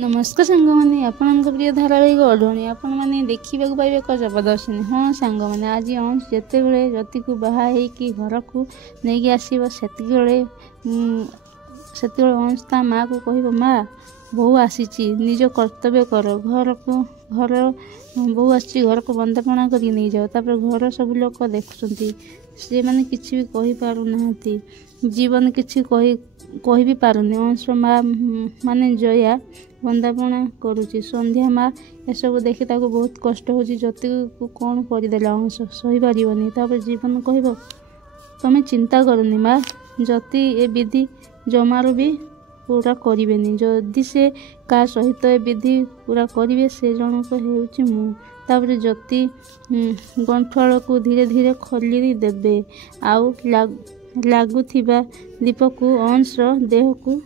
नमस्कार सांग मैंने आपण प्रिय धारावाहिक ओढ़णी आपण मैंने देखा पाइबे एक जबरदस्ती। हाँ सांग मैंने आज अंश जिते बड़े रति को बाहा कि घर को नहीं आसो से अंश ता माँ को कह माँ बहु आसी निज कर्तव्य कर घर को घर बहु आसी घर को बंदापणा कर नहीं जाओ तापर घर सब लोग देखुं से मैंने किसी भी कही पारना जीवन किसी कही भी पारुनी अंश माँ माने जया बंदापणा करुच्ची संध्या माँ एसबू देखी बहुत कष्ट हो जति को कौन करदेला अंश सही पारनी जीवन कह तुम्हें चिंता करनी माँ जति ए विधि जमार भी पूरा करेनि जदि से का सहित ए विधि पूरा करेंगे से जनक होपर जति गंठल को धीरे धीरे खोली देवे आउ लगुवा दीप को अंश देह को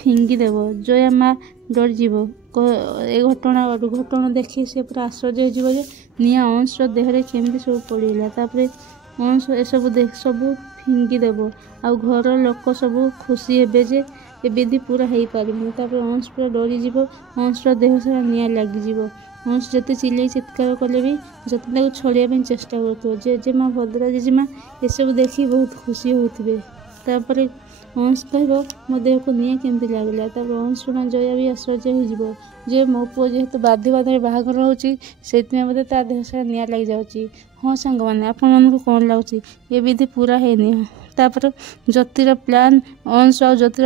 फिंगिदेव जया माँ डरजीव ए घटना दुर्घटना देखी से पूरा आश्चर्य हो निआ अंश देहरे केमती सब पड़ेगा अंश एसबू सब फिंगिदेव आ घर लोक सब खुशी हे जे ए विधि पूरा हो पारनी अंश पूरा डरीज अंश देह सारा निआ लगिज अंश जिते चिल्ले चित्कार कले भी जिते छड़ाई चेष्टा कर जेजेमा भद्रा जेजेमा एसबू देखी बहुत खुशी होते अंश कह मो देह को निआ केमती लगला अंश माँ जया भी आश्चर्य हो जे मो पु जेहेतु बाध्य बाधर बाहागर होती मत ता देह सारा निआ लग जाऊँगी। हाँ सांग मैंने आपण कौन लगुच ये विधि पूरा है जतिर प्लान अंश आ जतिर